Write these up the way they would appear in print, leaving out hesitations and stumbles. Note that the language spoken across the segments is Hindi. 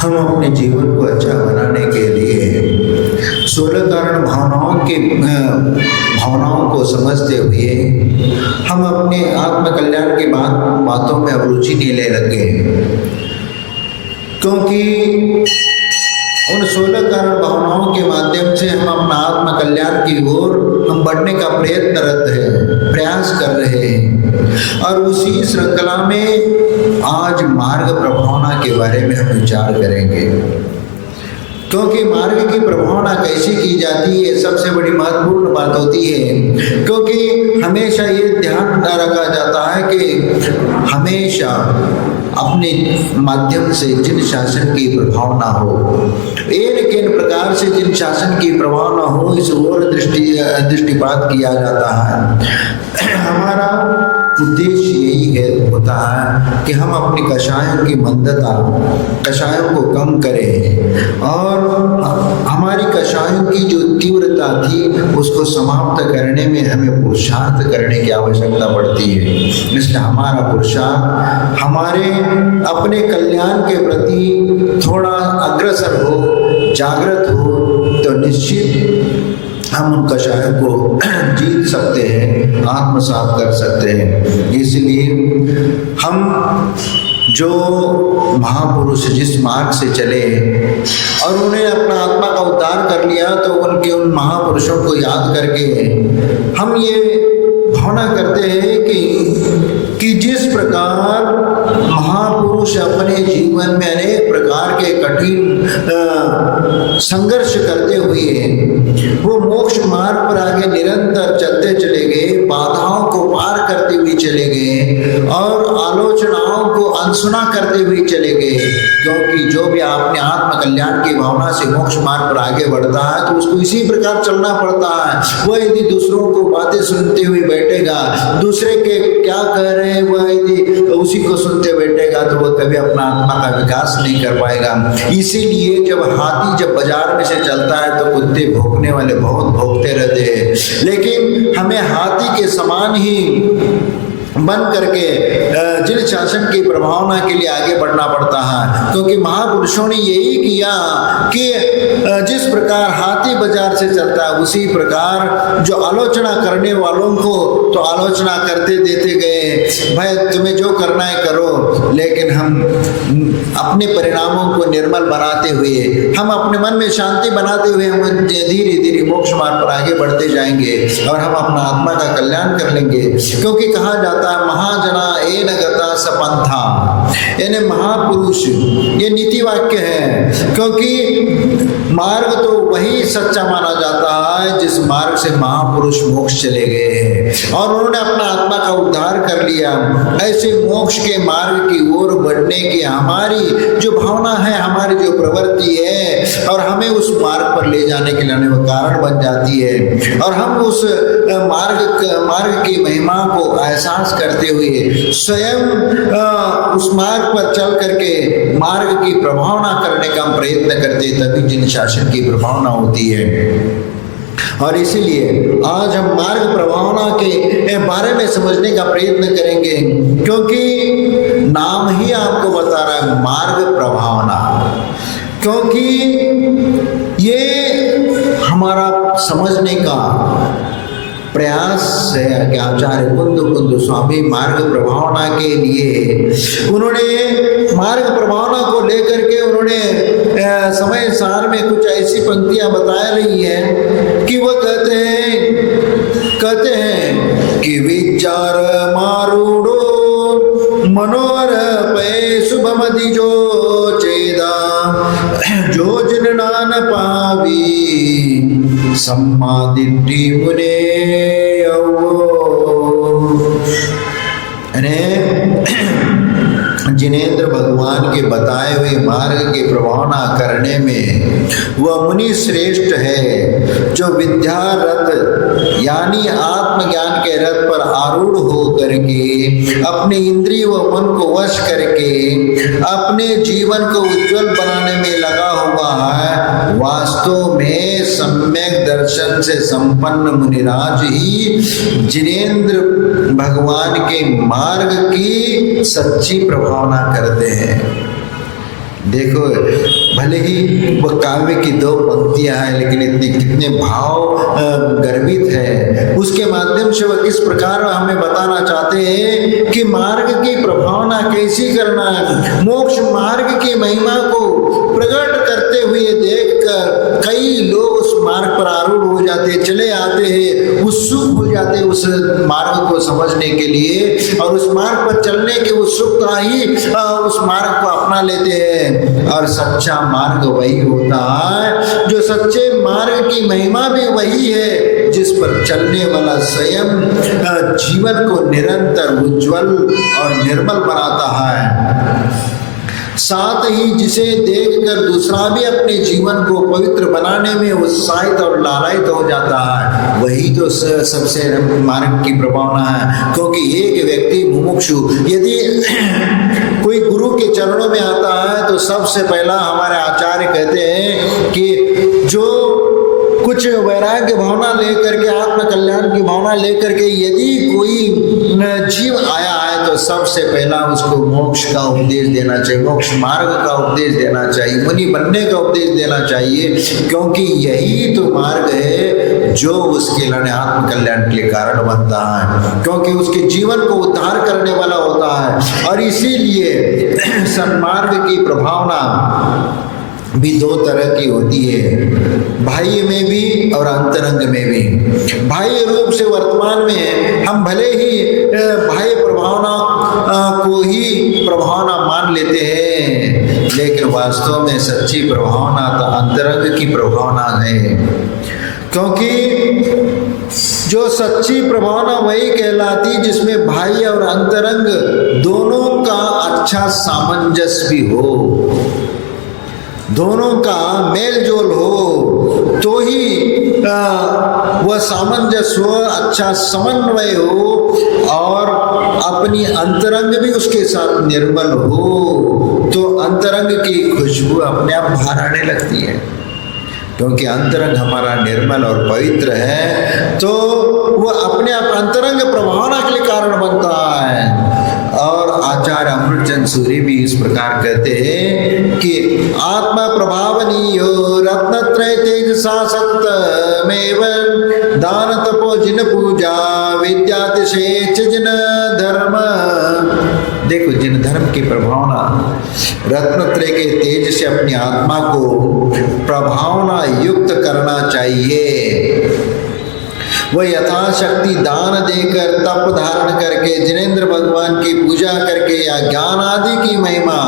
हम अपने जीवन को अच्छा बनाने के लिए 16 कारण भावनाओं को समझते हुए हम अपने आत्मकल्याण की बातों में अब रुचि नहीं ले लगे, क्योंकि उन 16 कारण भावनाओं के माध्यम से हम अपना आत्मकल्याण की ओर हम बढ़ने का प्रयत्नरत है, प्रयास कर रहे हैं। और उसी श्रृंखला में आज मार्ग प्रभावना के बारे में हम विचार करेंगे, क्योंकि मार्ग की प्रभावना कैसे की जाती है सबसे बड़ी महत्वपूर्ण बात होती है। क्योंकि हमेशा ये ध्यान रखा जाता है कि हमेशा अपने माध्यम से जिन शासन की प्रभाव ना हो, किन प्रकार से जिन शासन की प्रभाव ना हो, इस ओर दृष्टिपात किया जाता है। हमारा उद्देश्य यही होता है कि हम अपनी कषायों की मंदता, कषायों को कम करें और हमारी कषायों की जो तीव्रता थी उसको समाप्त करने में हमें पुरुषार्थ करने की आवश्यकता पड़ती है। इसलिए हमारा पुरुषार्थ हमारे अपने कल्याण के प्रति थोड़ा अग्रसर हो, जागृत हो, तो निश्चित हम उन कषायों को जीत सकते हैं, आत्मसात कर सकते हैं। इसलिए हम जो महापुरुष जिस मार्ग से चले और उन्हें अपना आत्मा का उद्धार कर लिया, तो उनके उन महापुरुषों को याद करके हम ये भावना करते हैं कि जिस प्रकार महापुरुष अपने जीवन में अनेक प्रकार के कठिन संघर्ष करते हुए वो मोक्ष मार्ग पर आगे निरंतर चलते चले गए, बाधाओं को पार करते हुए चले गए और आलोचनाओं को अनसुना करते हुए चले गए। क्योंकि जो भी अपने आत्म कल्याण की भावना से मोक्ष मार्ग पर आगे बढ़ता है तो उसको इसी प्रकार चलना पड़ता है। वह यदि दूसरों को बातें सुनते हुए बैठेगा, दूसरे के क्या कह रहे हैं वह यदि उसी को सुनते बैठेगा, तो वह कभी अपना आत्मा का विकास नहीं कर पाएगा। इसीलिए जब हाथी जब बाजार में से चलता है तो कुत्ते भौंकने वाले बहुत भौंकते रहते हैं, लेकिन हमें हाथी के समान ही बन करके जिन शासन की प्रभावना के लिए आगे बढ़ना पड़ता है। क्योंकि महापुरुषों ने यही किया कि जिस प्रकार हाथी बाजार से चलता है उसी प्रकार जो आलोचना करने वालों को तो आलोचना करते देते गए, भाई तुम्हें जो करना है करो, लेकिन हम अपने परिणामों को निर्मल बनाते हुए, हम अपने मन में शांति बनाते हुए हम धीरे धीरे मोक्ष मार्ग पर आगे बढ़ते जाएंगे और हम अपना आत्मा का कल्याण कर लेंगे। क्योंकि कहा जाता है महाजना एन गता सपंथा, यानी महापुरुष, ये नीति वाक्य है। क्योंकि मार्ग तो वही सच्चा माना जाता है जिस मार्ग से महापुरुष मोक्ष चले गए हैं और उन्होंने अपना आत्मा का उद्धार कर लिया। ऐसे मोक्ष के मार्ग की ओर बढ़ने की हमारी जो भावना है, हमारी जो प्रवृत्ति है और हमें उस मार्ग पर ले जाने के लिए वो कारण बन जाती है और हम उस मार्ग की महिमा को एहसास करते हुए स्वयं उस मार्ग पर चल करके मार्ग की प्रभावना करने का प्रयत्न करते, तभी जिन शासन की प्रभावना होती है। और इसीलिए आज हम मार्ग प्रभावना के बारे में समझने का प्रयत्न करेंगे, क्योंकि नाम ही आपको बता रहा है मार्ग प्रभावना। क्योंकि ये हमारा समझने का प्रयास है कि आचार्य कुंद स्वामी मार्ग प्रभावना के लिए उन्होंने मार्ग प्रभावना को लेकर के उन्होंने समय सार में कुछ ऐसी पंक्तियां बता रही है कि वह कहते हैं कि विचार मारूढ़ो मनोहर पे शुभमति जो चेदा जो जिनना न पावी सम्मादिट्ठी मुने। जिनेंद्र भगवान के बताए हुए मार्ग की प्रभावना करने में वह मुनि श्रेष्ठ है जो विद्या रथ यानी आत्मज्ञान के रथ पर आरूढ़ हो करके अपने इंद्रिय व मन को वश करके अपने जीवन को उज्जवल बनाने में लगा हुआ है। वास्तव में सम्यक दर्शन से संपन्न मुनिराज ही जिनेंद्र भगवान के मार्ग की सच्ची प्रभावना करते हैं। देखो भले ही वो काव्य की 2 पंक्तियां हैं, लेकिन इतने कितने भाव गर्भित है। उसके माध्यम से वह किस प्रकार हमें बताना चाहते हैं कि मार्ग की प्रभावना कैसी करना है। मोक्ष मार्ग की महिमा को प्रकट करते हुए देखकर कई लोग उस मार्ग पर आरूढ़ हो जाते, चले आते हैं, उत्सुक हो जाते उस मार्ग को समझने के लिए, और उस मार्ग पर चलने के उत्सुकता ही उस मार्ग को अपना लेते हैं। और सच्चा मार्ग वही होता है, जो सच्चे मार्ग की महिमा भी वही है, जिस पर चलने वाला स्वयं जीवन को निरंतर उज्जवल और निर्मल बनाता है, साथ ही जिसे देखकर दूसरा भी अपने जीवन को पवित्र बनाने में उत्साहित और लालायित हो जाता है। वही तो सबसे मार्ग की प्रभावना है। क्योंकि एक व्यक्ति मुमुक्षु यदि कोई गुरु के चरणों में आता है तो सबसे पहला हमारे आचार्य कहते हैं कि जो कुछ वैराग्य भावना लेकर के, आत्म कल्याण की भावना लेकर के यदि कोई जीव आया है तो सबसे पहला उसको मोक्ष का उपदेश देना चाहिए, मोक्ष मार्ग का उपदेश देना चाहिए, मुनि बनने का उपदेश देना चाहिए। क्योंकि यही तो मार्ग है जो उसके लिए आत्म कल्याण के लिए कारण बनता है, क्योंकि उसके जीवन को उद्धार करने वाला होता है। और इसीलिए सन्मार्ग की प्रभावना भी 2 तरह की होती है, बाह्य में भी और अंतरंग में भी। बाह्य रूप से वर्तमान में हम भले ही बाह्य प्रभावना को ही प्रभावना मान लेते हैं, लेकिन वास्तव में सच्ची प्रभावना तो अंतरंग की प्रभावना है। क्योंकि जो सच्ची प्रभावना वही कहलाती जिसमें बाह्य और अंतरंग दोनों का अच्छा सामंजस्य भी हो, दोनों का मेल जोल हो, तो ही वह सामंजस्य हो, अच्छा समन्वय हो, और अपनी अंतरंग भी उसके साथ निर्मल हो, तो अंतरंग की खुशबू अपने आप बाहर आने लगती है। क्योंकि अंतरंग हमारा निर्मल और पवित्र है, तो वह अपने आप अंतरंग प्रभावना के लिए कारण बनता है। और आचार्य अमृतचंद सूरी भी इस प्रकार कहते हैं कि आत्मा प्रभावनीयो रत्नत्रय तेजसा सत्तमेव दान तपो जिन पूजा विद्यातिशेष जिन धर्म। देखो, जिन धर्म की प्रभावना रत्नत्रय के तेज से अपनी आत्मा को प्रभावना युक्त करना चाहिए, वह यथाशक्ति दान देकर, तप धारण करके, जिनेंद्र भगवान की पूजा करके या ज्ञान आदि की महिमा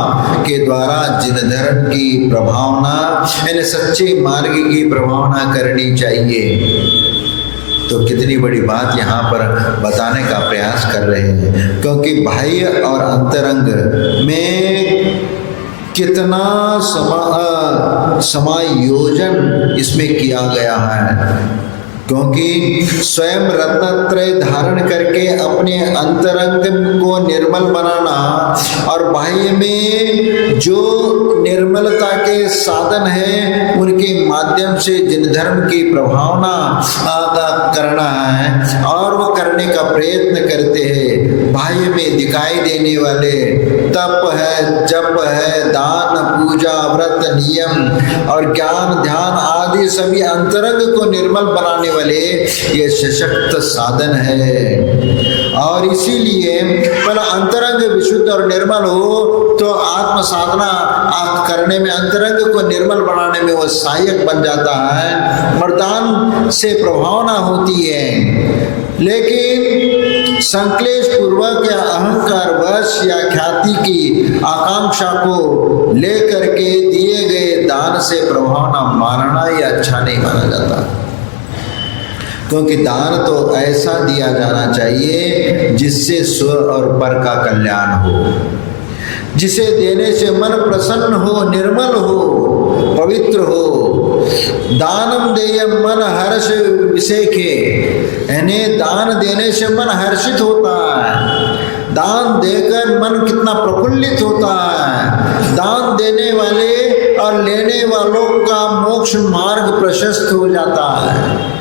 के द्वारा जिन धर्म की प्रभावना यानी सच्चे मार्ग की प्रभावना करनी चाहिए। तो कितनी बड़ी बात यहाँ पर बताने का प्रयास कर रहे हैं। क्योंकि बाह्य और अंतरंग में कितना समायोजन इसमें किया गया है। क्योंकि स्वयं रत्नत्रय धारण करके अपने अंतरंग को निर्मल बनाना, और बाह्य में जो निर्मलता के साधन है उनके माध्यम से जिन धर्म की प्रभावना करना है, और वो करने का प्रयत्न करते हैं। बाह्य में दिखाई देने वाले तप है, जप है, दान, पूजा, व्रत, नियम और ज्ञान, ध्यान आदि सभी अंतरंग को निर्मल बनाने वाले ये सशक्त साधन है। और इसीलिए पहला अंतरंग विशुद्ध और निर्मल हो तो आत्म साधना करने में, अंतरंग को निर्मल बनाने में वो सहायक बन जाता है, वरदान से प्रभावना होती है। लेकिन संक्लेश पूर्वक या अहंकार वश या ख्याति की आकांक्षा को लेकर के दिए गए दान से प्रभावना मानना ही अच्छा नहीं माना जाता। क्योंकि दान तो ऐसा दिया जाना चाहिए जिससे स्व और पर का कल्याण हो, जिसे देने से मन प्रसन्न हो, निर्मल हो, पवित्र हो। दानम देयम मन हर्ष विषेखे, यानी दान देने से मन हर्षित होता है, दान देकर मन कितना प्रफुल्लित होता है। दान देने वाले और लेने वालों का मोक्ष मार्ग प्रशस्त हो जाता है।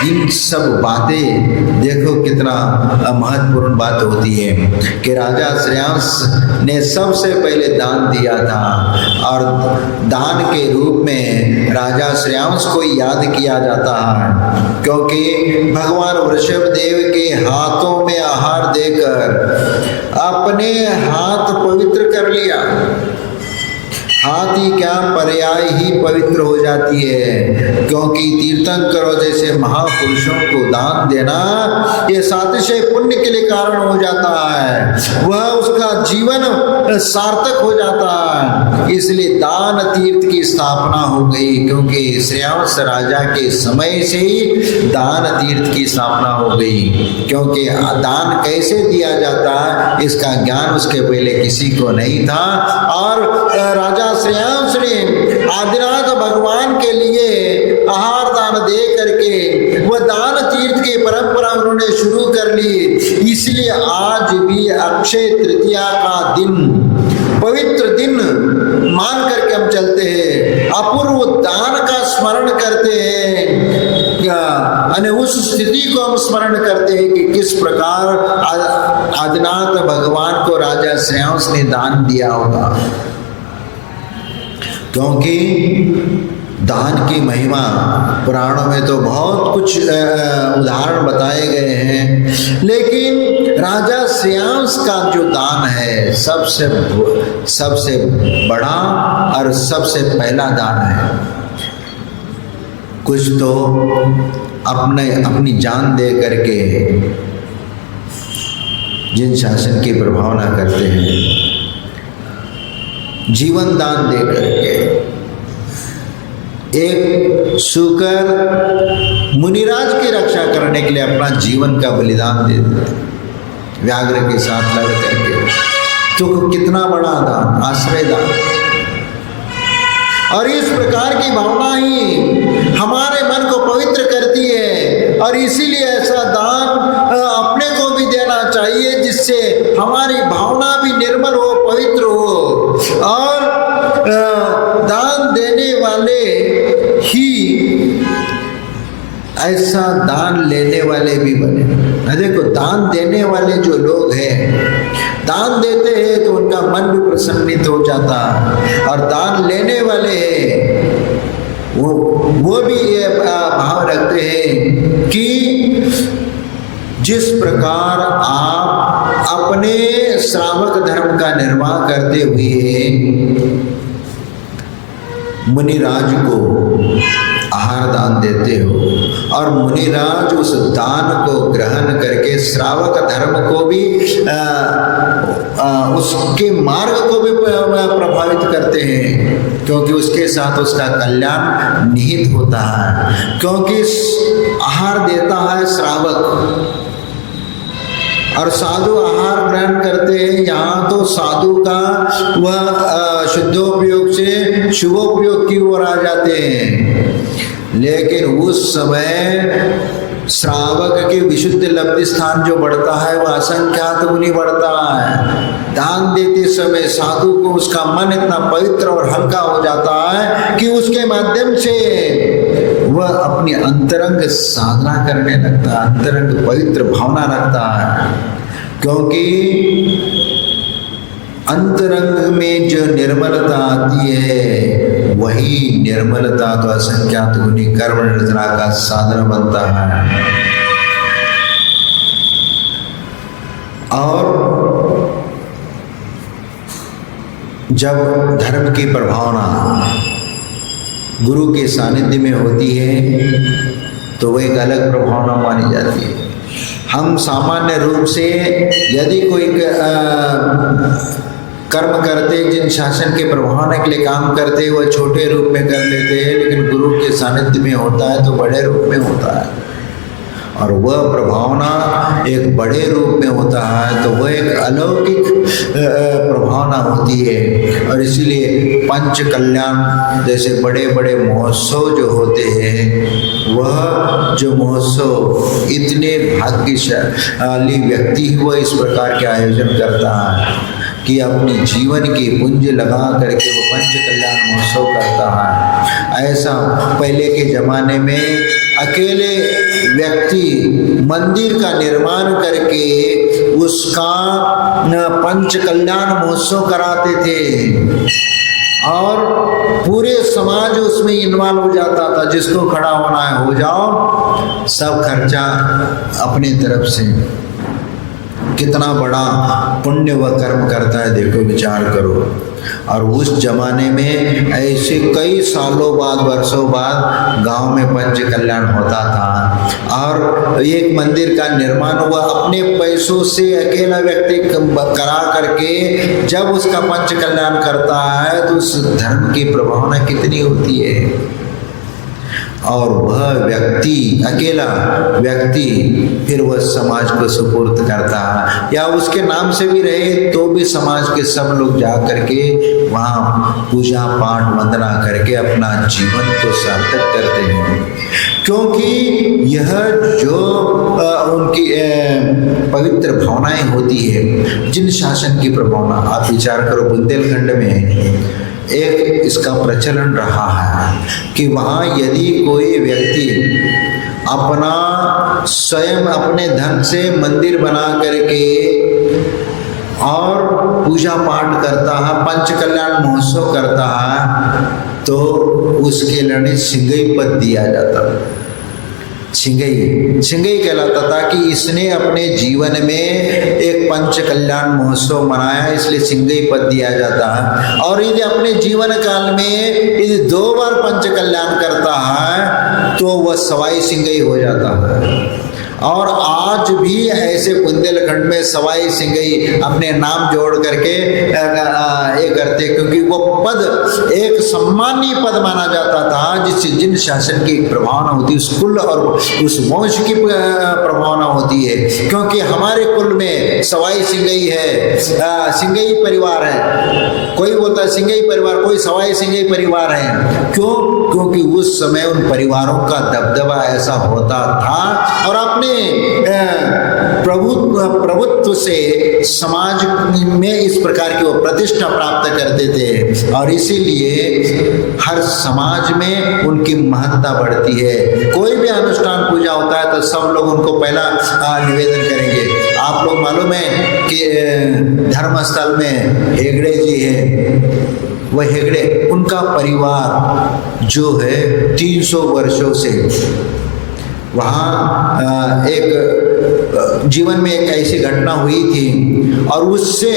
इन सब बातें देखो कितनी कितना महत्वपूर्ण बात होती है कि राजा श्रेयांस ने सबसे पहले दान दिया था और दान के रूप में राजा श्रेयांस को याद किया जाता है, क्योंकि भगवान वृषभ देव के हाथों में आहार देकर अपने हाथ पवित्र कर लिया। हाथ ही क्या, पर्याय ही पवित्र हो जाती है, क्योंकि तीर्थंकरों जैसे महापुरुषों को दान देना ये सातिशय पुण्य के लिए कारण हो जाता है, वह उसका जीवन सार्थक हो जाता है। इसलिए दान तीर्थ की स्थापना हो गई, क्योंकि श्रेयांस राजा के समय से ही दान तीर्थ की स्थापना हो गई, क्योंकि दान कैसे दिया जाता है इसका ज्ञान उसके पहले किसी को नहीं था। और राजा श्रेयांस ने आदिनाथ भगवान के लिए आहार दान दे करके वह दान तीर्थ की परंपरा उन्होंने शुरू कर ली। इसलिए आज भी अक्षय तृतीया का दिन, पवित्र दिन मान करके हम चलते हैं, अपूर्व दान का स्मरण करते हैं, उस स्थिति को हम स्मरण करते हैं कि किस प्रकार आदिनाथ भगवान को राजा श्रेयांस ने दान दिया होगा, क्योंकि दान की महिमा पुराणों में तो बहुत कुछ उदाहरण बताए गए हैं, लेकिन राजा श्रेयांस का जो दान है सबसे बड़ा और सबसे पहला दान है। कुछ तो अपनी जान दे करके जिन शासन की प्रभावना करते हैं, जीवन दान दे करके, एक शुकर मुनिराज की रक्षा करने के लिए अपना जीवन का बलिदान दे देते, व्याघ्र के साथ लड़ करके, तो कितना बड़ा दान, आश्रय दान। और इस प्रकार की भावना ही हमारे मन को पवित्र करती है, और इसीलिए ऐसा दान अपने को भी देना चाहिए जिससे हमारी भावना भी निर्मल हो, पवित्र हो। और दान देने वाले ही ऐसा दान लेने वाले भी बने। देखो, दान देने वाले जो लोग हैं, दान देते हैं तो उनका मन भी प्रसन्नित हो जाता है, और दान लेने वाले वो भी ये भाव रखते हैं कि जिस प्रकार आप अपने श्रावक धर्म का निर्वाह करते हुए मुनिराज को आहार दान देते हो, और मुनिराज उस दान को ग्रहण करके श्रावक धर्म को भी उसके मार्ग को भी प्रभावित करते हैं, क्योंकि उसके साथ उसका कल्याण निहित होता है। क्योंकि आहार देता है श्रावक और साधु आहार ग्रहण करते हैं। यहाँ तो साधु का वह शुद्धोपयोग से शुभोपयोग की ओर आ जाते हैं, लेकिन उस समय श्रावक के विशुद्ध लब्धि स्थान जो बढ़ता है वह असंख्यात गुनी बढ़ता है। दान देते समय साधु को उसका मन इतना पवित्र और हल्का हो जाता है कि उसके माध्यम से वह अपनी अंतरंग साधना करने लगता है, अंतरंग पवित्र भावना रखता है, क्योंकि अंतरंग में जो निर्मलता आती है वही निर्मलता तो असंख्यात गुनी कर्म निरंजना का साधन बनता है। और जब धर्म की प्रभावना गुरु के सानिध्य में होती है तो वह एक अलग प्रभावना मानी जाती है। हम सामान्य रूप से यदि कोई कर्म करते, जिन शासन के प्रभावना के लिए काम करते, वह छोटे रूप में कर लेते हैं, लेकिन गुरु के सानिध्य में होता है तो बड़े रूप में होता है, और वह प्रभावना एक बड़े रूप में होता है तो वह एक अलौकिक प्रभावना होती है। और इसीलिए पंच कल्याण जैसे बड़े बड़े महोत्सव जो होते हैं, वह जो महोत्सव इतने भाग्यशाली व्यक्ति ही वह इस प्रकार के आयोजन करता है कि अपनी जीवन की पूंजी लगा करके वो पंच कल्याण महोत्सव करता है। ऐसा पहले के ज़माने में अकेले व्यक्ति मंदिर का निर्माण करके उसका पंच कल्याण महोत्सव कराते थे और पूरे समाज उसमें इन्वॉल्व हो जाता था। जिसको खड़ा होना है हो जाओ, सब खर्चा अपनी तरफ से। कितना बड़ा पुण्य व कर्म करता है, देखो विचार करो। और उस जमाने में ऐसे कई सालों बाद, वर्षों बाद गांव में पंच कल्याण होता था और एक मंदिर का निर्माण हुआ अपने पैसों से, अकेला व्यक्ति करा करके जब उसका पंच कल्याण करता है तो उस धर्म की प्रभावना कितनी होती है। और वह व्यक्ति, अकेला व्यक्ति फिर वह समाज को सुपुर्द करता है, या उसके नाम से भी रहे तो भी समाज के सब लोग जा करके वहाँ पूजा पाठ वंदना करके अपना जीवन को सार्थक करते हैं। क्योंकि यह जो उनकी पवित्र भावनाएं होती है, जिन शासन की प्रभावना, आप विचार करो बुंदेलखंड में एक इसका प्रचलन रहा है कि वहाँ यदि कोई व्यक्ति अपना स्वयं अपने धन से मंदिर बना करके और पूजा पाठ करता है, पंच कल्याण महोत्सव करता है, तो उसके लिए सिंगई पद दिया जाता। सिंगई कहलाता था कि इसने अपने जीवन में एक पंच कल्याण महोत्सव मनाया, इसलिए सिंगई पद दिया जाता है। और यदि अपने जीवन काल में यदि 2 बार पंच कल्याण करता है तो वह सवाई सिंगई हो जाता है। और आज भी ऐसे बुंदेलखंड में सवाई सिंगई अपने नाम जोड़ करके ये करते, क्योंकि वो पद एक सम्मानीय पद माना जाता था, जिससे जिन शासन की प्रभावना होती है, उस कुल और उस वंश की प्रभावना होती है। क्योंकि हमारे कुल में सवाई सिंगई है, सिंगई परिवार है, कोई बोलता है सिंगई परिवार, कोई सवाई सिंगई परिवार है। क्यों? क्योंकि उस समय उन परिवारों का दबदबा ऐसा होता था और अपने प्रभुत्व से समाज में इस प्रकार की वो प्रतिष्ठा प्राप्त करते थे। और इसीलिए हर समाज में उनकी महत्ता बढ़ती है। कोई भी अनुष्ठान पूजा होता है तो सब लोग उनको पहला निवेदन करेंगे। आप लोग मालूम है कि धर्मस्थल में हेगड़े जी है, वह हेगड़े, उनका परिवार जो है 300 वर्षों से वहाँ एक जीवन में एक ऐसी घटना हुई थी और उससे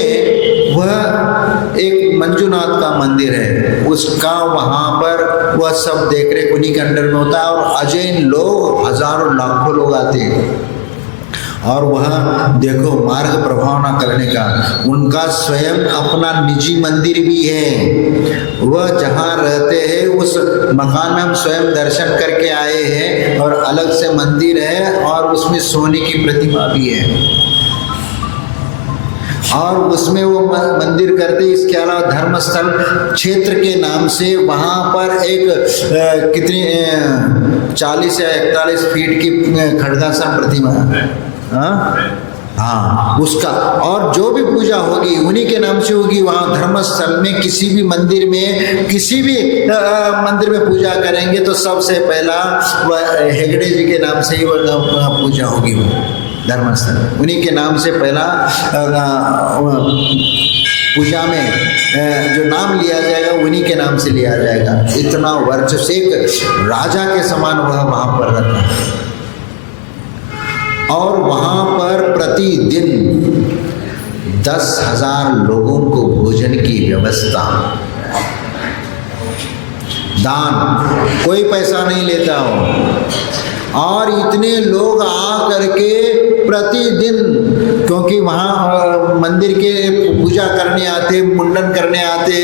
वह एक मंजूनाथ का मंदिर है, उसका वहाँ पर वह सब देख रेख उन्हीं के अंडर में होता है और अजैन लोग हजारों लाखों लोग आते हैं। और वह देखो मार्ग प्रभावना करने का उनका स्वयं अपना निजी मंदिर भी है। वह जहाँ रहते हैं उस मकान में हम स्वयं दर्शन करके आए हैं और अलग से मंदिर है और उसमें सोने की प्रतिमा भी है और उसमें वो मंदिर करते। इसके अलावा धर्मस्थल क्षेत्र के नाम से वहाँ पर एक कितनी 40 या 41 फीट की खड़गासन प्रतिमा है। हाँ उसका, और जो भी पूजा होगी उन्हीं के नाम से होगी। वहाँ धर्मस्थल में किसी भी मंदिर में, किसी भी मंदिर में पूजा करेंगे तो सबसे पहला वह हेगड़े जी के नाम से ही वह पूजा होगी। धर्मस्थल उन्हीं के नाम से पहला पूजा में जो नाम लिया जाएगा उन्हीं के नाम से लिया जाएगा। इतना वर्चस्व, एक राजा के समान वह वहाँ पर रहता है। और वहाँ पर प्रतिदिन 10,000 लोगों को भोजन की व्यवस्था, दान, कोई पैसा नहीं लेता हो। और इतने लोग आ करके प्रतिदिन, क्योंकि वहाँ मंदिर के पूजा करने आते, मुंडन करने आते,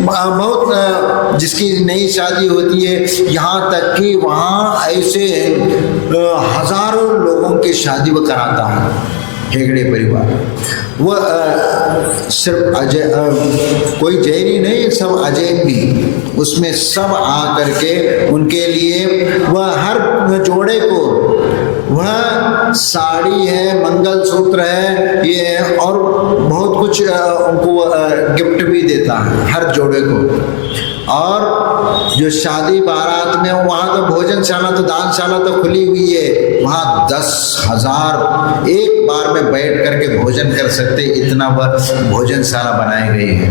बहुत जिसकी नई शादी होती है, यहाँ तक कि वहाँ ऐसे हजारों लोगों की शादी वो कराता है हेगड़े परिवार। वह सिर्फ अजय, कोई जैनी नहीं, सब अजैन भी उसमें सब आ करके उनके लिए वह हर जोड़े को वह साड़ी है, मंगलसूत्र है, ये है और बहुत कुछ उनको गिफ्ट भी देता है हर जोड़े को। और जो शादी बारात में वहाँ तो भोजनशाला तो दानशाला तो खुली हुई है, वहाँ 10,000 एक बार में बैठ करके भोजन कर सकते, इतना भोजनशाला बनाई गई है।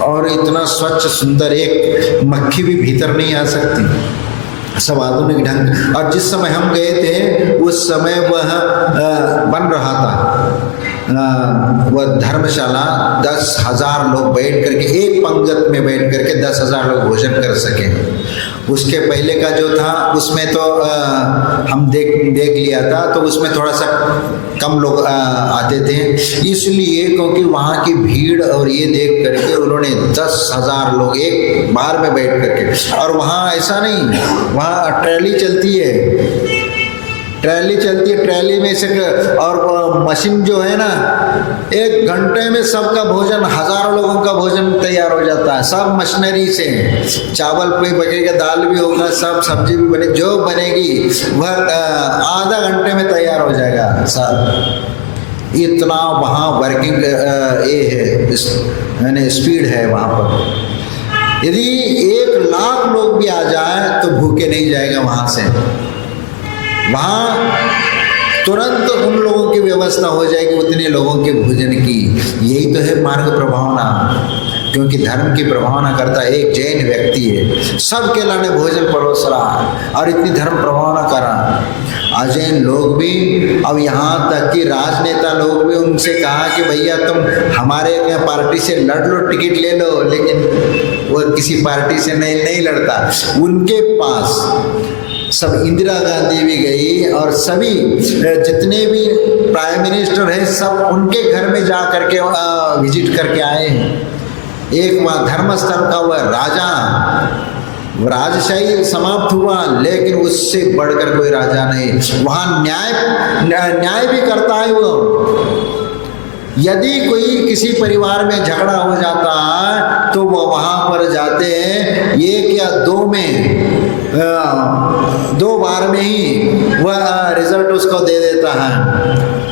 और इतना स्वच्छ सुंदर, एक मक्खी भी भीतर नहीं आ सकती, सब आधुनिक ढंग। और जिस समय हम गए थे उस समय वह बन रहा था वह धर्मशाला, 10,000 लोग बैठ करके एक पंगत में बैठ करके 10,000 लोग भोजन कर सके। उसके पहले का जो था उसमें तो हम देख लिया था, तो उसमें थोड़ा सा कम लोग आते थे, इसलिए क्योंकि वहाँ की भीड़ और ये देख करके उन्होंने 10,000 लोग एक बार में बैठ करके। और वहाँ ऐसा नहीं, वहाँ ट्रैली चलती है, ट्रैली में से, और मशीन जो है ना, 1 घंटे में सबका भोजन, हजारों लोगों का भोजन तैयार हो जाता है, सब मशीनरी से। चावल कोई बचेगा, दाल भी होगा, सब सब्जी भी बने, जो बनेगी वह आधा घंटे में तैयार हो जाएगा सब। इतना वहाँ वर्किंग ये है, स्पीड है वहाँ पर। यदि 1,00,000 लोग भी आ जाए तो भूखे नहीं जाएगा वहाँ से। वहाँ तुरंत उन लोगों की व्यवस्था हो जाएगी, उतने लोगों के भोजन की। यही तो है मार्ग प्रभावना, क्योंकि धर्म की प्रभावना करता एक जैन व्यक्ति है, सबके लाने भोजन परोस रहा और इतनी धर्म प्रभावना करा। अजैन लोग भी, अब यहाँ तक कि राजनेता लोग भी उनसे कहा कि भैया तुम हमारे पार्टी से लड़ लो, टिकट ले लो, लेकिन वो किसी पार्टी से नहीं लड़ता। उनके पास सब, इंदिरा गांधी भी गई और सभी जितने भी प्राइम मिनिस्टर हैं सब उनके घर में जा करके विजिट करके आए। एक वहाँ धर्मस्थल का वह राजा, राजशाही समाप्त हुआ, लेकिन उससे बढ़कर कोई राजा नहीं। वहाँ न्याय भी करता है वो। यदि कोई किसी परिवार में झगड़ा हो जाता है तो वो वहाँ पर जाते हैं, 1 या 2 बार में ही वह रिजल्ट उसको दे देता है।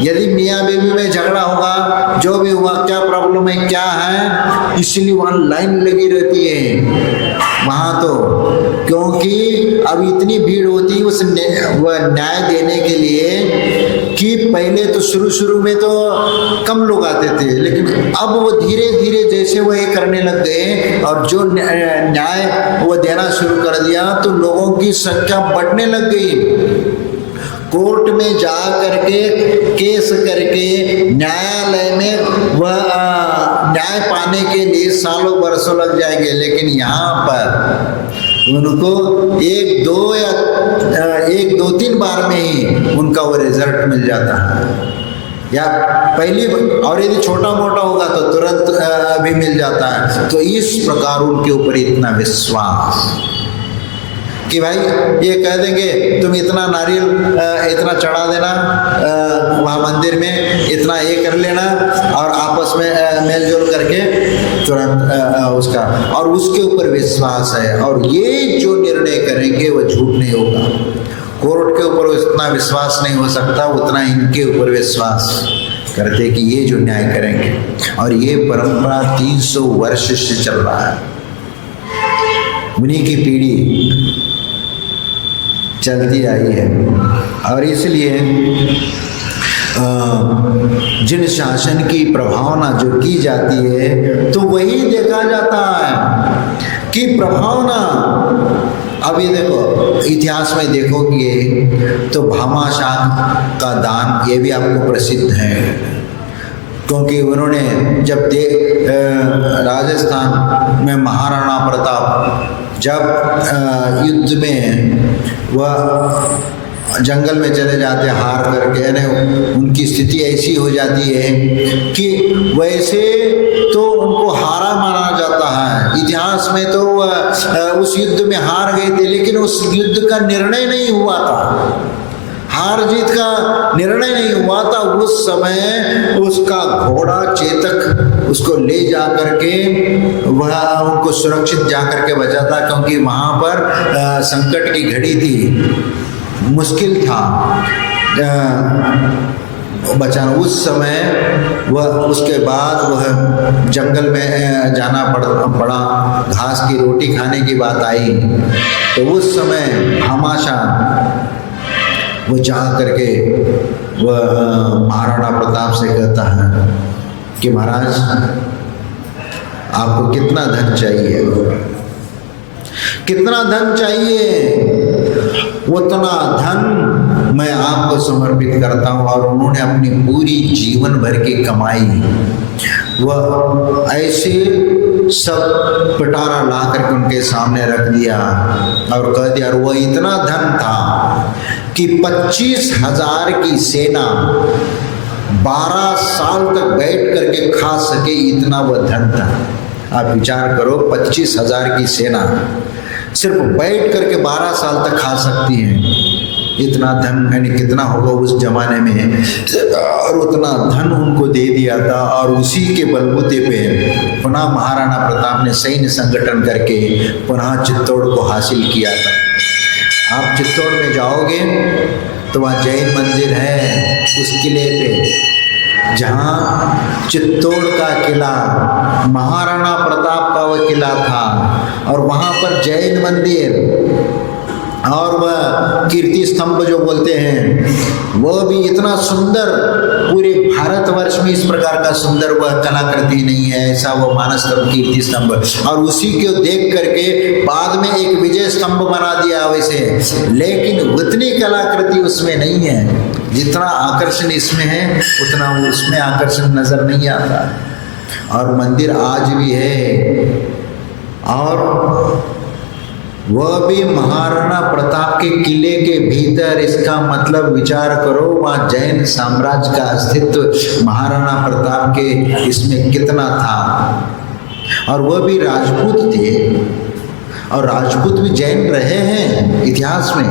यदि मियाँ बीवी में झगड़ा होगा, जो भी हुआ, क्या प्रॉब्लम है, क्या है, इसलिए वहाँ लाइन लगी रहती है वहाँ तो, क्योंकि अब इतनी भीड़ होती है वह न्याय देने के लिए कि पहले तो शुरू में तो कम लोग आते थे, लेकिन अब वो धीरे धीरे जैसे वो ये करने लग गए और जो न्याय वो देना शुरू कर दिया तो लोगों की संख्या बढ़ने लग गई। कोर्ट में जा करके केस करके न्यायालय में वह न्याय पाने के लिए सालों बरसों लग जाएंगे, लेकिन यहाँ पर उनको 1, 2, 3 बार में ही उनका वो रिजल्ट मिल जाता है। या पहली, और यदि छोटा मोटा होगा तो तुरंत भी मिल जाता है। तो इस प्रकार उनके ऊपर इतना विश्वास कि भाई ये कह देंगे तुम इतना नारियल इतना चढ़ा देना वहाँ मंदिर में, इतना ये कर लेना, और आपस में मेलजोल करके तुरंत उसका, और उसके ऊपर विश्वास है। और ये जो निर्णय करेंगे वो झूठ नहीं होगा। कोर्ट के ऊपर इतना विश्वास नहीं हो सकता उतना इनके ऊपर विश्वास करते कि ये जो न्याय करेंगे। और ये परंपरा 300 वर्ष से चल रहा है, उन्हीं की पीढ़ी चलती आई है। और इसलिए जिन शासन की प्रभावना जो की जाती है तो वही देखा जाता है कि प्रभावना। अब ये देखो, इतिहास में देखोगे तो भामाशाह का दान ये भी आपको प्रसिद्ध है, क्योंकि उन्होंने जब राजस्थान में महाराणा प्रताप जब युद्ध में वह जंगल में चले जाते हार करके, यानी उनकी स्थिति ऐसी हो जाती है कि वैसे तो उनको हारा माना जाता है। इतिहास में तो उस युद्ध में हार गए थे, लेकिन उस युद्ध का निर्णय नहीं हुआ था, हार जीत का निर्णय नहीं हुआ था। उस समय उसका घोड़ा चेतक उसको ले जा करके वह उनको सुरक्षित जा करके बचा था, क्योंकि वहाँ पर संकट की घड़ी थी, मुश्किल था। बचाना। उस समय वह, उसके बाद वह जंगल में जाना पड़ा, घास की रोटी खाने की बात आई, तो उस समय हमेशा वो जा करके वह महाराणा प्रताप से कहता है कि महाराज आपको कितना धन चाहिए, कितना धन चाहिए, उतना धन मैं आपको समर्पित करता हूँ। और उन्होंने अपनी पूरी जीवन भर की कमाई वह ऐसे सब पिटारा ला करके उनके सामने रख दिया और कह दिया। और वह इतना धन था कि 25,000 की सेना 12 साल तक बैठ करके खा सके, इतना वह धन था। आप विचार करो, 25,000 की सेना सिर्फ बैठ करके 12 साल तक खा सकती है, इतना धन यानी कितना होगा उस जमाने में। और उतना धन उनको दे दिया था और उसी के बलबूते पे पुनः महाराणा प्रताप ने सैन्य संगठन करके पुनः चित्तौड़ को हासिल किया था। आप चित्तौड़ में जाओगे तो वहाँ जैन मंदिर है, उस किले पे जहाँ चित्तौड़ का किला महाराणा प्रताप का वह किला था, और वहाँ पर जैन मंदिर और वह कीर्ति स्तंभ जो बोलते हैं वह भी इतना सुंदर, पूरे भारतवर्ष में इस प्रकार का सुंदर वह कलाकृति नहीं है, ऐसा वो मानस कीर्ति स्तंभ। और उसी को देख करके बाद में एक विजय स्तंभ बना दिया वैसे, लेकिन उतनी कलाकृति उसमें नहीं है जितना आकर्षण इसमें है, उतना उसमें आकर्षण नजर नहीं आता। और मंदिर आज भी है, और वह भी महाराणा प्रताप के किले के भीतर। इसका मतलब विचार करो, वहाँ जैन साम्राज्य का अस्तित्व महाराणा प्रताप के इसमें कितना था। और वह भी राजपूत थे, और राजपूत भी जैन रहे हैं इतिहास में।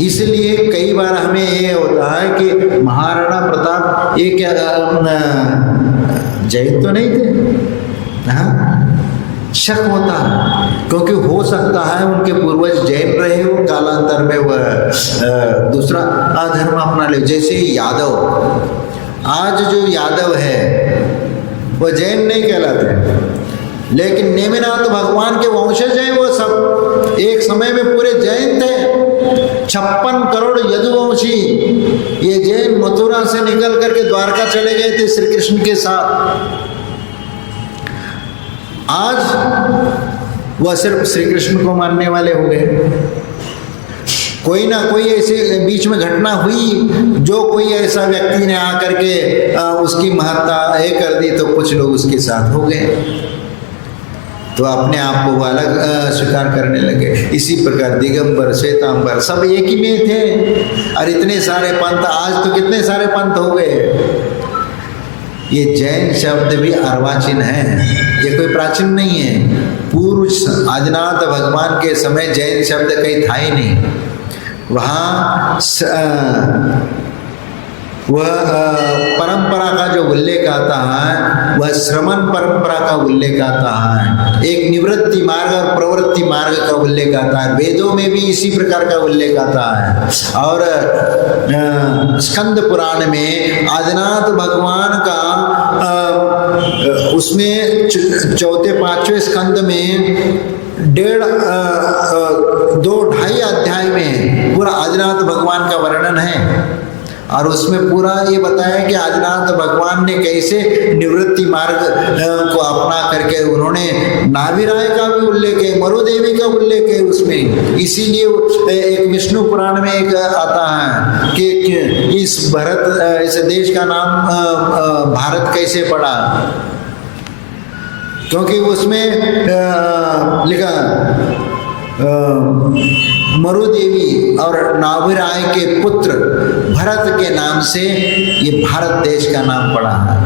इसलिए कई बार हमें ये होता है कि महाराणा प्रताप ये क्या जैन तो नहीं थे, हाँ शक होता है, क्योंकि हो सकता है उनके पूर्वज जैन रहे हो, कालांतर में वह दूसरा धर्म अपना ले। जैसे यादव, आज जो यादव है वह जैन नहीं कहलाते, लेकिन नेमिनाथ भगवान के वंशज हैं वो सब। एक समय में पूरे जैन थे, 56 करोड़ यदुवंशी ये जैन मथुरा से निकल करके द्वारका चले गए थे श्री कृष्ण के साथ। आज वह सिर्फ श्री कृष्ण को मानने वाले हो गए। कोई ना कोई ऐसे बीच में घटना हुई, जो कोई ऐसा व्यक्ति ने आकर के उसकी महत्ता ये कर दी, तो कुछ लोग उसके साथ हो गए, तो अपने आप को वो अलग स्वीकार करने लगे। इसी प्रकार दिगंबर श्वेतांबर सब एक ही में थे। और इतने सारे पंथ, आज तो कितने सारे पंथ हो गए। ये जैन शब्द भी अर्वाचीन है, ये कोई प्राचीन नहीं है। पूर्व आदिनाथ भगवान के समय जैन शब्द कहीं था ही नहीं। वहाँ वह परंपरा का जो उल्लेख आता है वह श्रमण परंपरा का उल्लेख आता है, एक निवृत्ति मार्ग और प्रवृत्ति मार्ग का उल्लेख आता है। वेदों में भी इसी प्रकार का उल्लेख आता है। और स्कंद पुराण में आदिनाथ भगवान का उसमें चौथे 5वें स्कंद में 2-2.5 अध्याय में पूरा आदिनाथ भगवान का वर्णन है। और उसमें पूरा ये बताया कि आदिनाथ भगवान ने कैसे निवृत्ति मार्ग को अपना करके उन्होंने नाभिराय का भी उल्लेख है, मरुदेवी का उल्लेख है उसमें। इसीलिए एक विष्णु पुराण में एक आता है कि इस इस देश का नाम भारत कैसे पड़ा, क्योंकि उसमें लिखा मरुदेवी और नाभिराय के पुत्र भरत के नाम से ये भारत देश का नाम पड़ा है।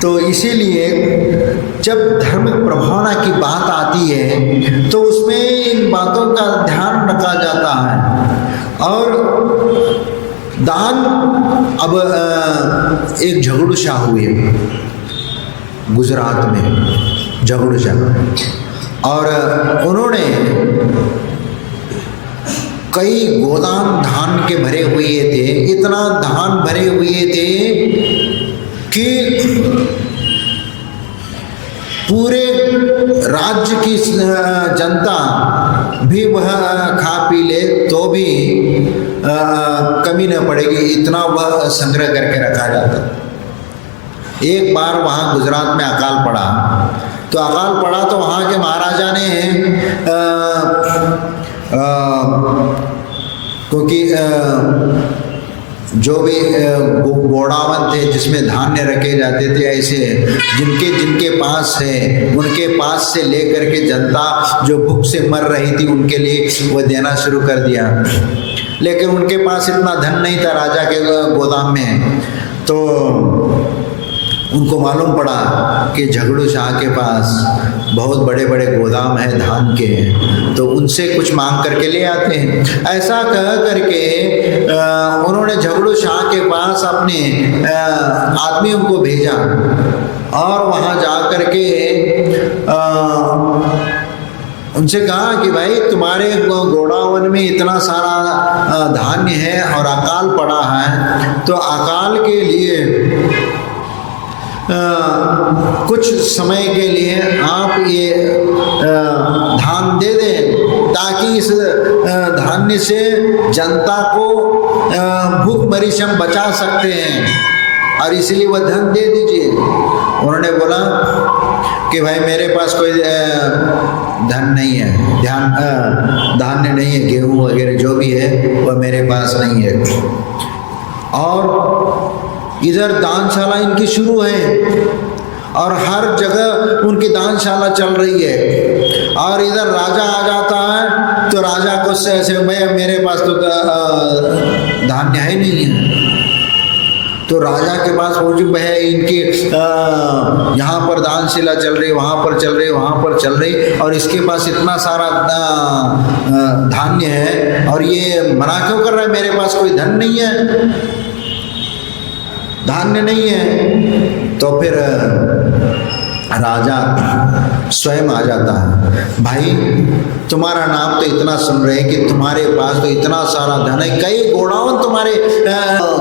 तो इसीलिए जब धर्म प्रभावना की बात आती है तो उसमें इन बातों का ध्यान रखा जाता है। और दान, अब एक झगड़ू शाह हुए गुजरात में, झगड़ू शाह, और उन्होंने कई गोदाम धान के भरे हुए थे, इतना धान भरे हुए थे कि पूरे राज्य की जनता भी वह खा पी ले तो भी कमी न पड़ेगी, इतना वह संग्रह करके रखा जाता। एक बार वहाँ गुजरात में अकाल पड़ा, तो अकाल पड़ा तो वहाँ के महाराजा ने क्योंकि जो भी गोडावन थे जिसमें धान्य रखे जाते थे, ऐसे जिनके पास है उनके पास से लेकर के जनता जो भूख से मर रही थी उनके लिए वो देना शुरू कर दिया। लेकिन उनके पास इतना धन नहीं था राजा के गोदाम में, तो उनको मालूम पड़ा कि झगड़ू शाह के पास बहुत बड़े बड़े गोदाम हैं धान के, तो उनसे कुछ मांग करके ले आते हैं। ऐसा कह करके उन्होंने झगड़ू शाह के पास अपने आदमियों को भेजा और वहाँ जा करके उनसे कहा कि भाई तुम्हारे गोडावन में इतना सारा धान्य है और अकाल पड़ा है, तो अकाल के लिए कुछ समय के लिए आप ये धान दे दें ताकि इस धान्य से जनता को भूखमरी से हम बचा सकते हैं, और इसलिए वह धन दे दीजिए। उन्होंने बोला कि भाई मेरे पास कोई धन नहीं है, धान्य नहीं है, गेहूँ वगैरह जो भी है वह मेरे पास नहीं है। और इधर दानशाला इनकी शुरू है और हर जगह उनकी दानशाला चल रही है, और इधर राजा आ जाता है तो राजा को ऐसे मेरे पास तो धान्य है नहीं है, तो राजा के पास मौजूद है इनकी यहाँ पर दानशिला चल रही, वहाँ पर चल रही, वहाँ पर चल रही, और इसके पास इतना सारा धान्य है और ये मना क्यों कर रहा है, मेरे पास कोई धन नहीं है, धान्य नहीं है। तो फिर राजा स्वयं आ जाता है, भाई तुम्हारा नाम तो इतना सुन रहे हैं कि तुम्हारे पास तो इतना सारा धन है, कई गोडाउन तुम्हारे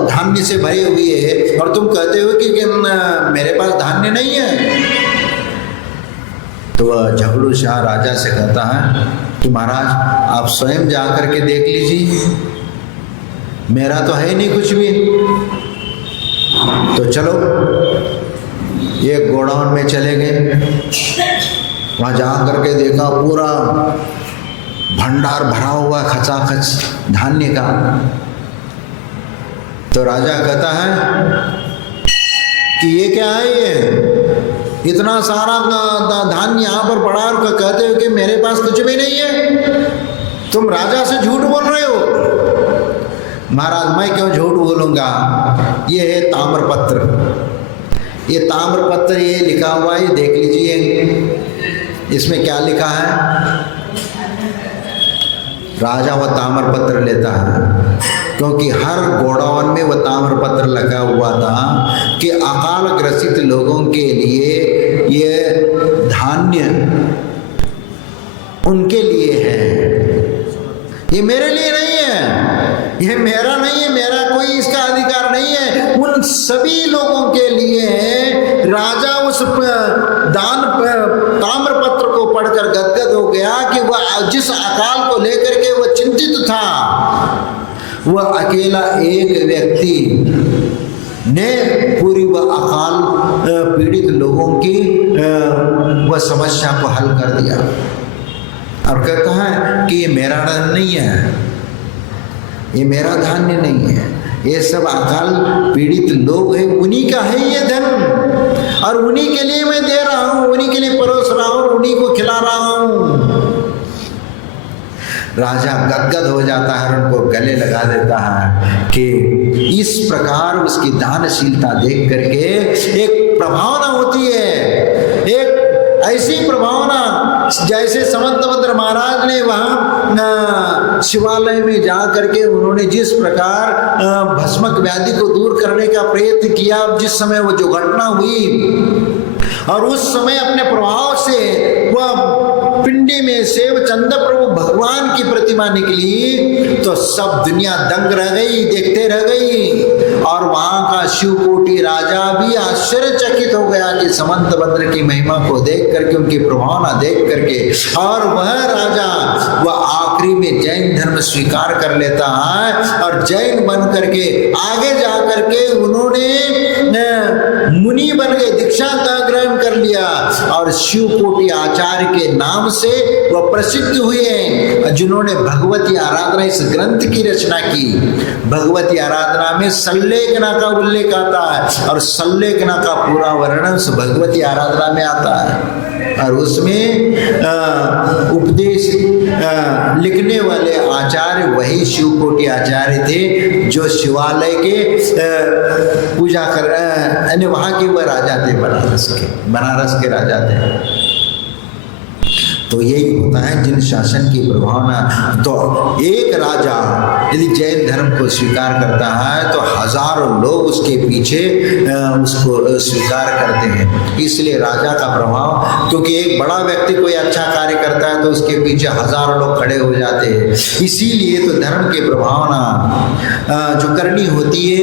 धान्य से भरे हुए है, और तुम कहते हो कि मेरे पास धान्य नहीं है। तो झगड़ू शाह राजा से कहता है कि महाराज आप स्वयं जा करके देख लीजिए, मेरा तो है नहीं कुछ भी। तो चलो एक गोडाउन में चले गए, वहाँ जा करके देखा पूरा भंडार भरा हुआ खचाखच धान्य का। तो राजा कहता है कि ये क्या है, ये इतना सारा धान्य यहाँ पर पड़ा और कहते हो कि मेरे पास कुछ भी नहीं है, तुम राजा से झूठ बोल रहे हो। महाराज मैं क्यों झूठ बोलूँगा, ये है ताम्रपत्र, ये ताम्रपत्र ये लिखा हुआ है, देख लीजिए इसमें क्या लिखा है। राजा वह ताम्रपत्र लेता है, क्योंकि हर गोडाउन में वह ताम्रपत्र लगा हुआ था कि अकाल ग्रसित लोगों के लिए ये धान्य उनके लिए है, ये मेरे लिए नहीं है, यह मेरा नहीं है, मेरा कोई इसका अधिकार नहीं है, उन सभी लोगों के लिए है। राजा उस ताम्रपत्र को पढ़कर गदगद हो गया कि वह जिस अकाल को लेकर के वह चिंतित था, वह अकेला एक व्यक्ति ने पूरी वह अकाल पीड़ित लोगों की वह समस्या को हल कर दिया। और कहता है कि ये मेरा धन नहीं है, ये मेरा धान्य नहीं है, ये सब अकाल पीड़ित लोग हैं, उन्हीं का है ये धन, और उन्हीं के लिए मैं दे रहा हूँ, उन्हीं के लिए परोस रहा हूँ, उन्हीं को खिला रहा हूँ। राजा गदगद हो जाता है और उनको गले लगा देता है कि इस प्रकार उसकी दानशीलता देख करके एक प्रभावना होती है, एक ऐसी प्रभावना जैसे समंतभद्र महाराज ने वहाँ शिवालय में जा करके उन्होंने जिस प्रकार भस्मक व्याधि को दूर करने का प्रयत्न किया, जिस समय वो जो घटना हुई और उस समय अपने प्रभाव से वह पिंडी में से वो चंद प्रभु भगवान की प्रतिमा निकली तो सब दुनिया दंग रह गई, देखते रह गई। और वहां का शिवकोटि राजा भी आश्चर्यचकित हो गया कि समंतभद्र की महिमा को देख करके, उनकी प्रभावना देख करके। और वह राजा वह आखिरी में जैन धर्म स्वीकार कर लेता है और जैन बन करके आगे जा करके उन्होंने मुनि बन गए, दीक्षा ग्रहण कर लिया और शिवकोटि आचार्य के नाम से वह प्रसिद्ध हुए, जिन्होंने भगवती आराधना इस ग्रंथ की रचना की। भगवती आराधना में सल्लेखना का उल्लेख आता है और सल्लेखना का पूरा वर्णन भगवती आराधना में आता है। और उसमें उपदेश लिखने वाले आचार्य वही शिवकोटि आचार्य थे जो शिवालय के पूजा कर यानी वहां के वह राजा थे, बनारस के राजा थे। तो यही होता है जिन शासन की प्रभावना। तो एक राजा यदि जैन धर्म को स्वीकार करता है तो हजारों लोग उसके पीछे उसको स्वीकार करते हैं। इसलिए राजा का प्रभाव, क्योंकि एक बड़ा व्यक्ति कोई अच्छा कार्य करता है तो उसके पीछे हजारों लोग खड़े हो जाते हैं। इसीलिए तो धर्म की प्रभावना जो करनी होती है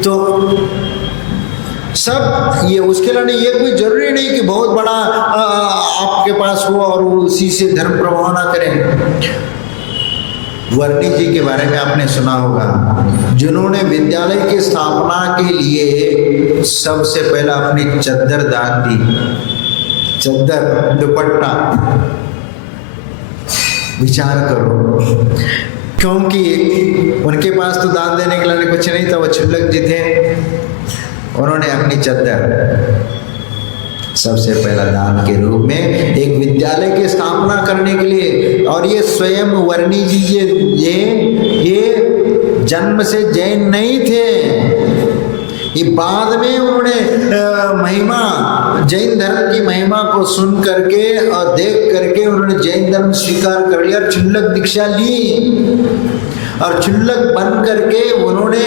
तो सब ये उसके लिए ये कोई जरूरी नहीं कि बहुत बड़ा आपके पास हो और उसी से धर्म प्रभावना करें। वर्णी जी के बारे में आपने सुना होगा, जिन्होंने विद्यालय की स्थापना के लिए सबसे पहला अपनी चद्दर दान दी, चद्दर दुपट्टा। विचार करो, क्योंकि उनके पास तो दान देने के लिए कुछ नहीं था, वो क्षुल्लक जी थे। उन्होंने अपनी चद्दर सबसे पहला दान के रूप में एक विद्यालय की स्थापना करने के लिए। और ये स्वयं वर्णी जी ये जन्म से जैन नहीं थे, ये बाद में उन्होंने महिमा, जैन धर्म की महिमा को सुन करके और देख करके उन्होंने जैन धर्म स्वीकार कर लिया, क्षुल्लक दीक्षा ली। और क्षुल्लक बन करके उन्होंने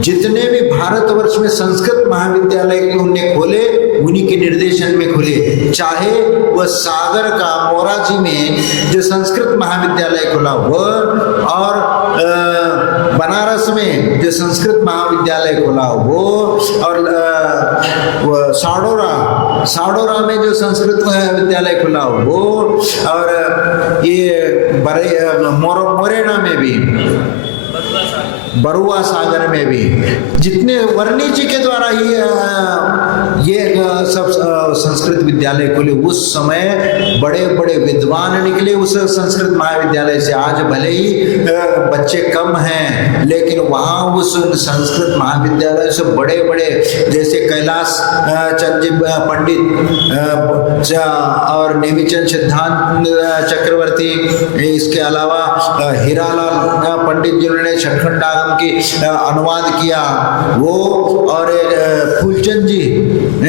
जितने भी भारतवर्ष में संस्कृत महाविद्यालय उन्होंने खोले, उन्हीं के निर्देशन में खुले। चाहे वह सागर का मोराजी में जो संस्कृत महाविद्यालय खुला वो, और बनारस में जो संस्कृत महाविद्यालय खुला वो, और साडोरा में जो संस्कृत महाविद्यालय खुला वो, और ये मोरेना में भी, बरुआ सागर में भी, जितने वर्णी जी के द्वारा ही ये सब संस्कृत विद्यालय खुले। उस समय बड़े बड़े विद्वान निकले उस संस्कृत महाविद्यालय से। आज भले ही बच्चे कम हैं, लेकिन वहाँ उस संस्कृत महाविद्यालय से बड़े बड़े जैसे कैलाश चंद्र पंडित और नेमिचंद सिद्धांत चक्रवर्ती, इसके अलावा हीरालाल पंडित जिन्होंने छठखंडागम की अनुवाद किया वो, और फूलचंद जी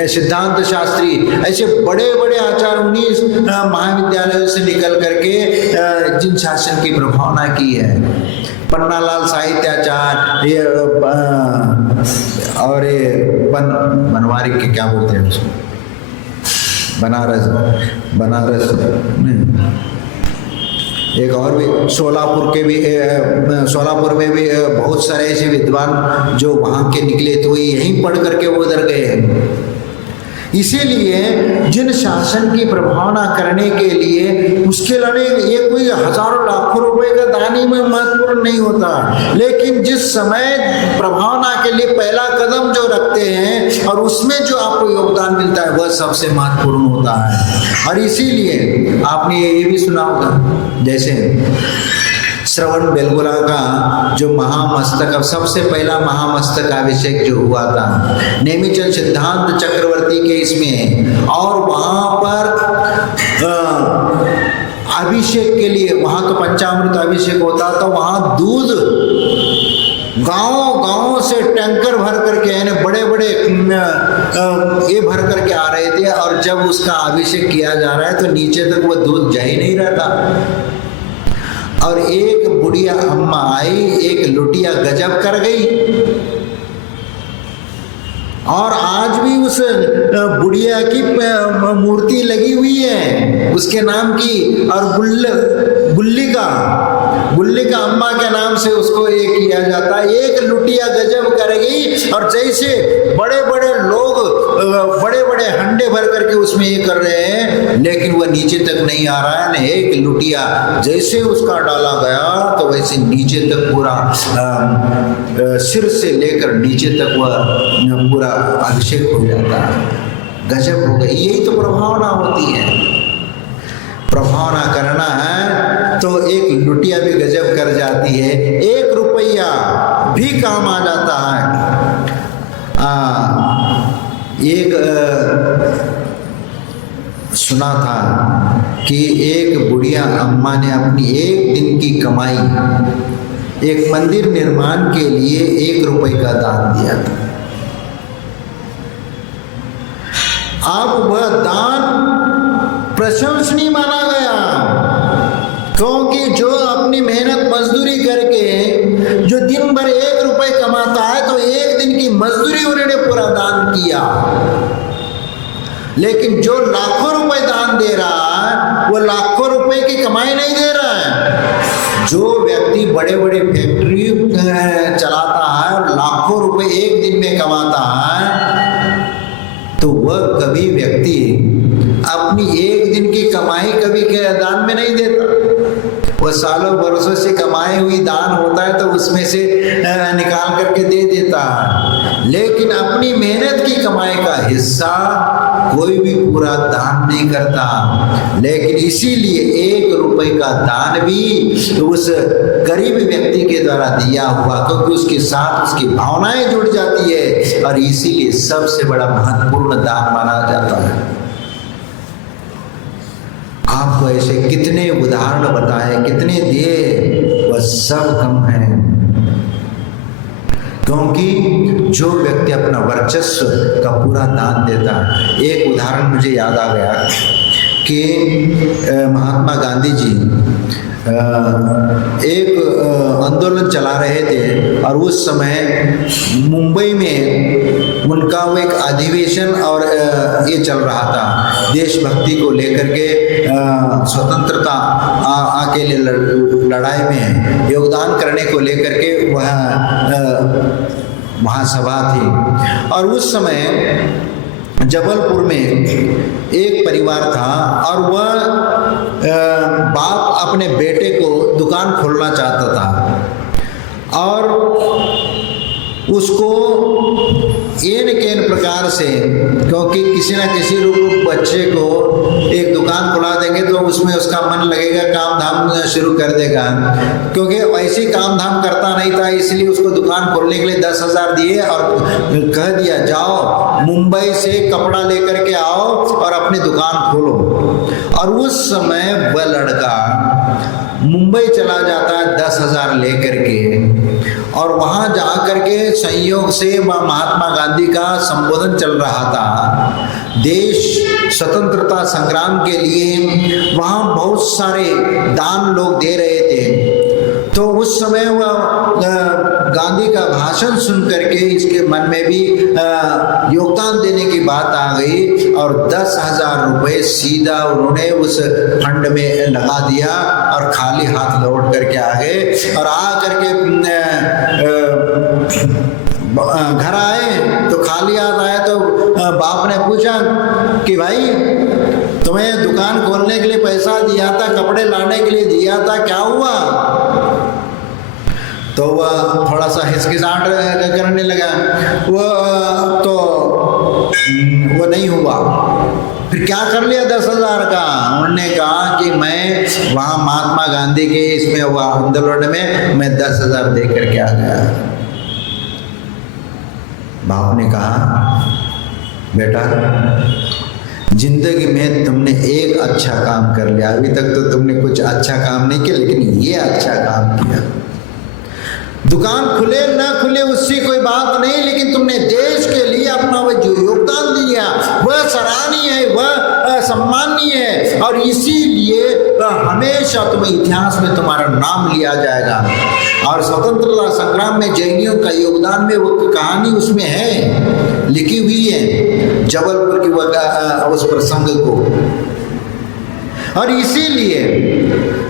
सिद्धांत शास्त्री, ऐसे बड़े बड़े आचार्य उन्हीं महाविद्यालयों से निकल करके जिन शासन की प्रभावना की है। पन्नालाल साहित्याचार्य, ये और ये बनवारी के क्या बोलते हैं उसको, बनारस एक और भी सोलापुर में भी बहुत सारे ऐसे विद्वान जो वहाँ के निकले, तो यहीं पढ़ करके वो उधर गए हैं। इसीलिए जिन शासन की प्रभावना करने के लिए उसके लिए ये कोई हजारों लाखों रुपए का दानी में महत्वपूर्ण नहीं होता, लेकिन जिस समय प्रभावना के लिए पहला कदम जो रखते हैं और उसमें जो आपको योगदान मिलता है वह सबसे महत्वपूर्ण होता है। और इसीलिए आपने ये भी सुना होगा, जैसे श्रवण बेलगोला का जो महामस्तक, सबसे पहला महामस्तक अभिषेक जो हुआ था नेमिचंद सिद्धांत चक्रवर्ती के इसमें, और वहां पर अभिषेक के लिए वहां तो पंचामृत अभिषेक होता था, वहां दूध गांव से टैंकर भर करके, यानी बड़े बड़े ये भर करके आ रहे थे। और जब उसका अभिषेक किया जा रहा है तो नीचे तक वो दूध जा ही नहीं रहता। और एक बुढ़िया अम्मा आई, एक लुटिया गजब कर गई और आज भी उस बुढ़िया की मूर्ति लगी हुई है उसके नाम की, और गुल्ली का अम्मा के नाम से उसको ये किया जाता है। एक लुटिया गजब कर गई, और जैसे बड़े बड़े लोग बड़े बड़े हंडे भर करके उसमें ये कर रहे हैं, लेकिन वह नीचे तक नहीं आ रहा है। एक लुटिया जैसे उसका डाला गया तो वैसे नीचे तक पूरा सिर से लेकर नीचे तक वह पूरा अभिषेक हो जाता है। गजब हो गई। यही तो प्रभावना होती है। प्रभावना करना है तो एक लुटिया भी गजब कर जाती है, 1 रुपया भी काम आ जाता है। एक सुना था कि एक बुढ़िया अम्मा ने अपनी एक दिन की कमाई एक मंदिर निर्माण के लिए 1 रुपए का दान दिया था। अब वह दान प्रशंसनीय माना गया, क्योंकि जो अपनी मेहनत मजदूरी करके जो दिन भर 1 रुपए कमाता है तो 1 दिन की मजदूरी उन्होंने पूरा दान किया। लेकिन जो लाखों रुपए दान दे रहा है वो लाखों रुपए की कमाई नहीं दे रहा है। जो व्यक्ति बड़े बड़े फैक्ट्री चलाता है और लाखों रुपए एक दिन में कमाता है, तो वह कभी व्यक्ति अपनी एक दिन की कमाई कभी दान में नहीं देता। वह सालों वर्षों से कमाई हुई दान होता है तो उसमें से निकाल करके दे देता है, लेकिन अपनी मेहनत की कमाई का हिस्सा कोई भी पूरा दान नहीं करता। लेकिन इसीलिए 1 रुपए का दान भी उस गरीब व्यक्ति के द्वारा दिया हुआ, क्योंकि उसके साथ उसकी भावनाएं जुड़ जाती है, और इसीलिए सबसे बड़ा महत्वपूर्ण दान माना जाता है। आपको ऐसे कितने उदाहरण बताए, कितने दिए, वह सब कम है। क्योंकि जो व्यक्ति अपना वर्चस्व का पूरा दान देता है। एक उदाहरण मुझे याद आ गया कि महात्मा गांधी जी एक आंदोलन चला रहे थे, और उस समय मुंबई में उनका वो एक अधिवेशन और ये चल रहा था, देशभक्ति को लेकर के स्वतंत्रता के लिए लड़ाई में योगदान करने को लेकर के वहाँ सभा थी। और उस समय जबलपुर में एक परिवार था, और वह बाप अपने बेटे को दुकान खोलना चाहता था, और उसको एन केन प्रकार से, क्योंकि किसी ना किसी रूप बच्चे को एक दुकान खुला देंगे तो उसमें उसका मन लगेगा, काम धाम शुरू कर देगा। क्योंकि वैसे काम धाम करता नहीं था, इसलिए उसको दुकान खोलने के लिए 10,000 दिए और कह दिया जाओ मुंबई से कपड़ा लेकर के आओ और अपनी दुकान खोलो। और उस समय वह लड़का मुंबई चला जाता है 10,000 लेकर के, और वहां जाकर के संयोग से महात्मा गांधी का संबोधन चल रहा था। देश स्वतंत्रता संग्राम के लिए वहां बहुत सारे दान लोग दे रहे थे। तो उस समय वह गांधी का भाषण सुन करके इसके मन में भी योगदान देने की बात आ गई, और 10,000 रुपए सीधा उन्होंने उस फंड में लगा दिया, और खाली हाथ लौट करके आ गए। और आ करके घर आए तो खाली हाथ आए तो बाप ने पूछा कि भाई तुम्हें दुकान खोलने के लिए पैसा दिया था, कपड़े लाने के लिए दिया था, क्या हुआ? तो वह थोड़ा सा हिचकिचाहट करने लगा, वो नहीं हुआ। फिर क्या कर लिया 10,000 का? उन्होंने कहा कि मैं वहाँ महात्मा गांधी के इसमें हुआ आंदोलन में मैं 10,000 दे करके आ गया। बाप ने कहा बेटा जिंदगी में तुमने एक अच्छा काम कर लिया, अभी तक तो तुमने कुछ अच्छा काम नहीं किया, लेकिन ये अच्छा काम किया। दुकान खुले ना खुले उससे कोई बात नहीं, लेकिन तुमने देश के लिए अपना वह जो योगदान दिया वह सराहनीय है, वह सम्माननीय है, और इसीलिए हमेशा तुम्हें इतिहास में तुम्हारा नाम लिया जाएगा। और स्वतंत्रता संग्राम में जैनियों का योगदान में वो कहानी उसमें है लिखी हुई है जबलपुर की उस प्रसंग को। और इसीलिए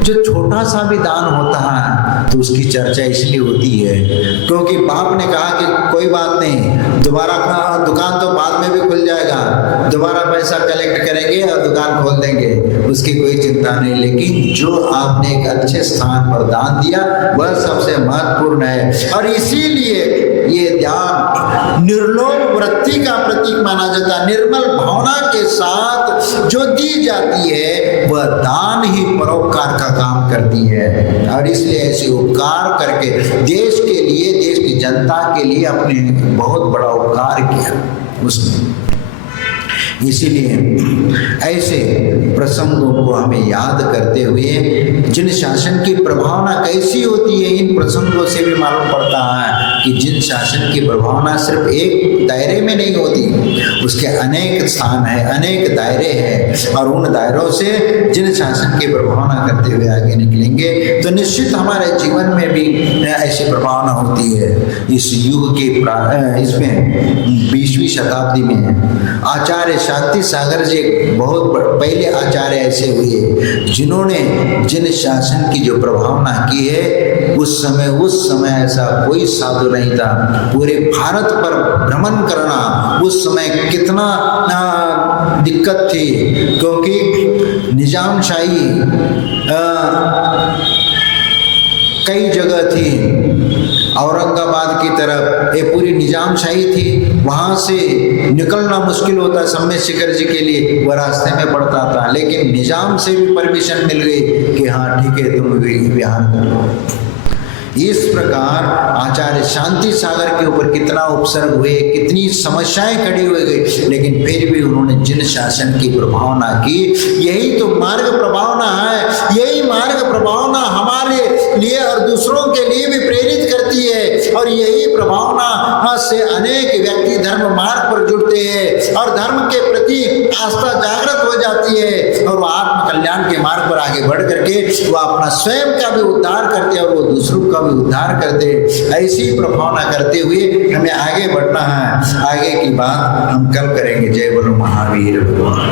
जो छोटा सा भी दान होता है तो उसकी चर्चा इसलिए होती है क्योंकि बाप ने कहा कि कोई बात नहीं, दोबारा दुकान तो बाद में भी खुल जाएगा, दोबारा पैसा कलेक्ट करेंगे और दुकान खोल देंगे, उसकी कोई चिंता नहीं। लेकिन जो आपने एक अच्छे स्थान पर दान दिया वह सबसे महत्वपूर्ण है। और इसीलिए ये दान निर्लोभ वृत्ति का प्रतीक माना जाता है। निर्मल भावना के साथ जो दी जाती है वह दान ही परोपकार का काम करती है। और इसलिए ऐसे उपकार करके देश के लिए, देश की जनता के लिए अपने बहुत बड़ा उपकार किया उसने। इसीलिए ऐसे प्रसंगों को हमें याद करते हुए जिन शासन की प्रभावना कैसी होती है, इन प्रसंगों से भी मालूम पड़ता है कि जिन शासन की प्रभावना सिर्फ एक दायरे में नहीं होती, उसके अनेक स्थान है, अनेक दायरे हैं। और उन दायरों से जिन शासन की प्रभावना करते हुए आगे निकलेंगे तो निश्चित हमारे जीवन में भी ऐसी प्रभावना होती है। इस युग के इसमें 20वीं शताब्दी में आचार्य शांति सागर जी बहुत पहले आचार्य ऐसे हुए जिन्होंने जिन शासन की जो प्रभावना की है उस समय ऐसा कोई साधु नहीं था। पूरे भारत पर भ्रमण करना उस समय कितना दिक्कत थी, क्योंकि निजामशाही कई जगह थी। औरंगाबाद की तरफ ये पूरी निजामशाही थी, वहां से निकलना मुश्किल होता सम्मेशिखर जी के लिए, वह रास्ते में पड़ता था। लेकिन निजाम से भी परमिशन मिल गई कि हाँ ठीक है तुम भी विहार कर लो। इस प्रकार आचार्य शांति सागर के ऊपर कितना उपसर्ग हुए, कितनी समस्याएं खड़ी हो गई, लेकिन फिर भी उन्होंने जिन शासन की प्रभावना की, यही तो मार्ग प्रभावना है। यही मार्ग प्रभावना हमारे लिए और दूसरों के लिए भी प्रेरित करती है। और यही प्रभावना से अनेक व्यक्ति धर्म मार्ग पर जुड़ते हैं और धर्म के प्रति आस्था जागृत हो जाती है और वह आत्म कल्याण के मार्ग पर आगे बढ़ करके वह अपना स्वयं का भी उद्धार करते और वो दूसरों का भी उद्धार करते। ऐसी प्रभावना करते हुए हमें आगे बढ़ना है। आगे की बात हम कल करेंगे। जय बोलो महावीर भगवान।